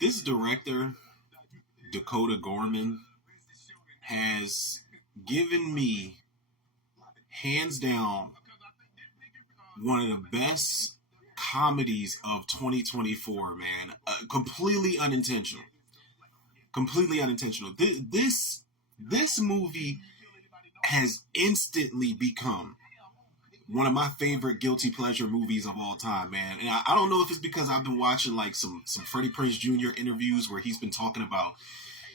This director, Dakota Gorman, has given me, hands down, one of the best comedies of 2024, man. Completely unintentional. Completely unintentional. This movie has instantly become one of my favorite guilty pleasure movies of all time, man. And I don't know if it's because I've been watching like some Freddie Prinze Jr. interviews where he's been talking about,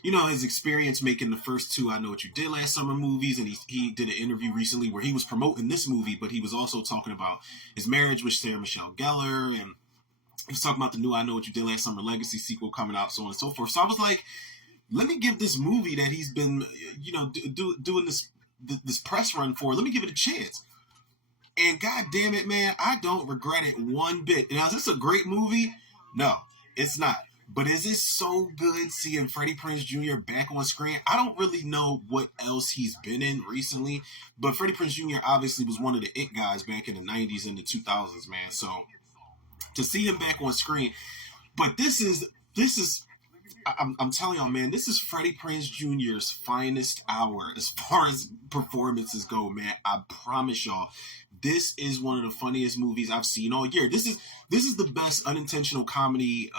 his experience making the first two I Know What You Did Last Summer movies, and he did an interview recently where he was promoting this movie, but he was also talking about his marriage with Sarah Michelle Gellar, and he was talking about the new I Know What You Did Last Summer Legacy sequel coming out, so on and so forth. So I was like, let me give this movie that he's been, doing this press run for, let me give it a chance. And god damn it, man, I don't regret it one bit. Now, is this a great movie? No, it's not. But is it so good seeing Freddie Prinze Jr. back on screen? I don't really know what else he's been in recently, but Freddie Prinze Jr. obviously was one of the it guys back in the 90s and the 2000s, man. So to see him back on screen, but this is I'm telling y'all, man, this is Freddie Prinze Jr.'s finest hour as far as performances go, man. I promise y'all, this is one of the funniest movies I've seen all year. This is the best unintentional comedy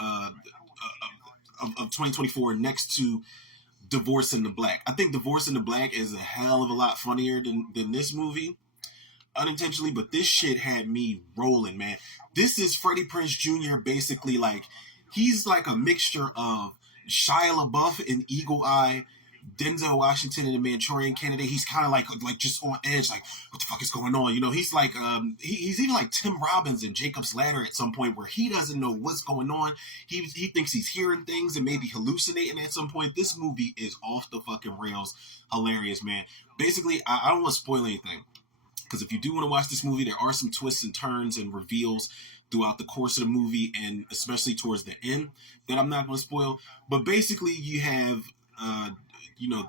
of 2024, next to Divorce in the Black. I think Divorce in the Black is a hell of a lot funnier than this movie, unintentionally, but this shit had me rolling, man. This is Freddie Prinze Jr. basically like, he's like a mixture of Shia LaBeouf in Eagle Eye, Denzel Washington in The Manchurian Candidate. He's kind of like just on edge, like what the fuck is going on? He's like he's even like Tim Robbins in Jacob's Ladder at some point, where he doesn't know what's going on. He thinks he's hearing things and maybe hallucinating at some point. This movie is off the fucking rails, hilarious, man. Basically, I don't want to spoil anything, because if you do want to watch this movie, there are some twists and turns and reveals throughout the course of the movie, and especially towards the end, that I'm not going to spoil. But basically, you have,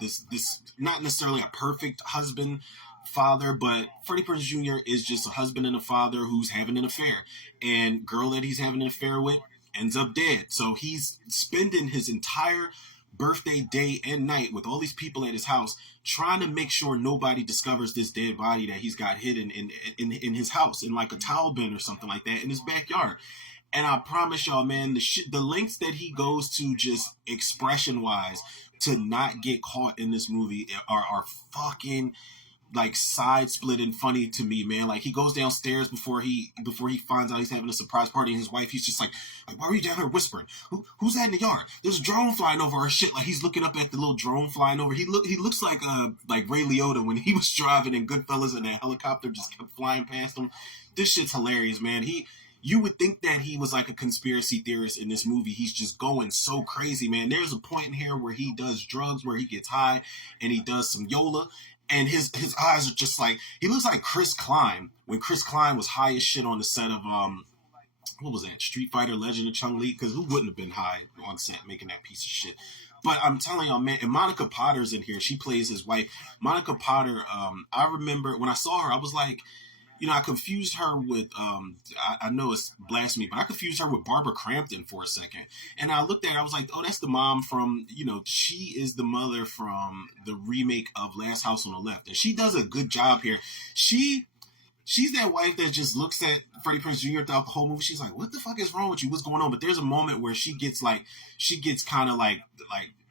this not necessarily a perfect husband, father, but Freddie Prinze Jr. is just a husband and a father who's having an affair, and girl that he's having an affair with ends up dead. So he's spending his entire birthday day and night with all these people at his house, trying to make sure nobody discovers this dead body that he's got hidden in his house, in like a towel bin or something like that, in his backyard. And I promise y'all, man, the lengths that he goes to, just expression wise, to not get caught in this movie are fucking like side split and funny to me, man. Like, he goes downstairs before he finds out he's having a surprise party, and his wife, he's just like why are you down here whispering? Who's that in the yard? There's a drone flying over our shit. Like, he's looking up at the little drone flying over. He looks like Ray Liotta when he was driving in Goodfellas and that helicopter just kept flying past him. This shit's hilarious, man. You would think that he was like a conspiracy theorist in this movie. He's just going so crazy, man. There's a point in here where he does drugs, where he gets high, and he does some Yola, and his eyes are just like, he looks like Chris Klein when Chris Klein was high as shit on the set of what was that, Street Fighter Legend of Chun Li? Because who wouldn't have been high on set making that piece of shit? But I'm telling y'all, man, and Monica Potter's in here. She plays his wife. Monica Potter, I remember when I saw her, I was like, I confused her with, I know it's blasphemy, but I confused her with Barbara Crampton for a second. And I looked at her, I was like, oh, that's the mom from, she is the mother from the remake of Last House on the Left. And she does a good job here. She's that wife that just looks at Freddie Prinze Jr. throughout the whole movie. She's like, what the fuck is wrong with you? What's going on? But there's a moment where she gets kind of like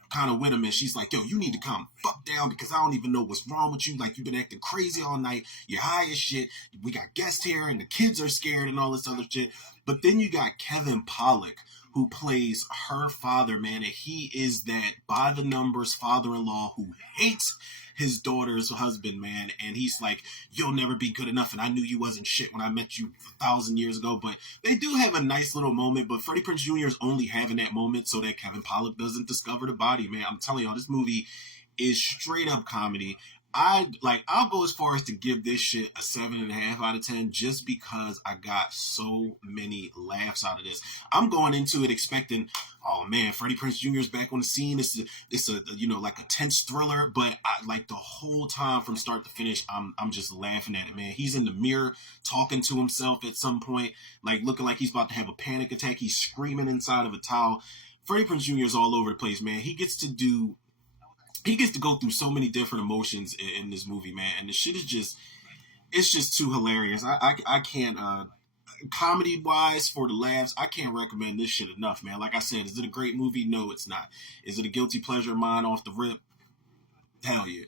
kind of with him, and she's like, yo, you need to calm fuck down, because I don't even know what's wrong with you. Like, you've been acting crazy all night. You're high as shit. We got guests here, and the kids are scared and all this other shit. But then you got Kevin Pollak, who plays her father, man, and he is that by the numbers father-in-law who hates his daughter's husband, man, and he's like, you'll never be good enough, and I knew you wasn't shit when I met you 1,000 years ago. But they do have a nice little moment, but Freddie Prinze Jr. is only having that moment so that Kevin Pollak doesn't discover the body, man. I'm telling y'all, this movie is straight up comedy. I'll go as far as to give this shit a 7.5 out of 10 just because I got so many laughs out of this. I'm going into it expecting, oh man, Freddie Prinze Jr. is back on the scene. It's a like a tense thriller, but like the whole time from start to finish, I'm just laughing at it, man. He's in the mirror talking to himself at some point, like looking like he's about to have a panic attack. He's screaming inside of a towel. Freddie Prinze Jr. is all over the place, man. He gets to go through so many different emotions in this movie, man, and the shit is it's just too hilarious. I can't comedy wise for the laughs, I can't recommend this shit enough, man. Like I said, is it a great movie? No, it's not. Is it a guilty pleasure of mine off the rip? Hell yeah.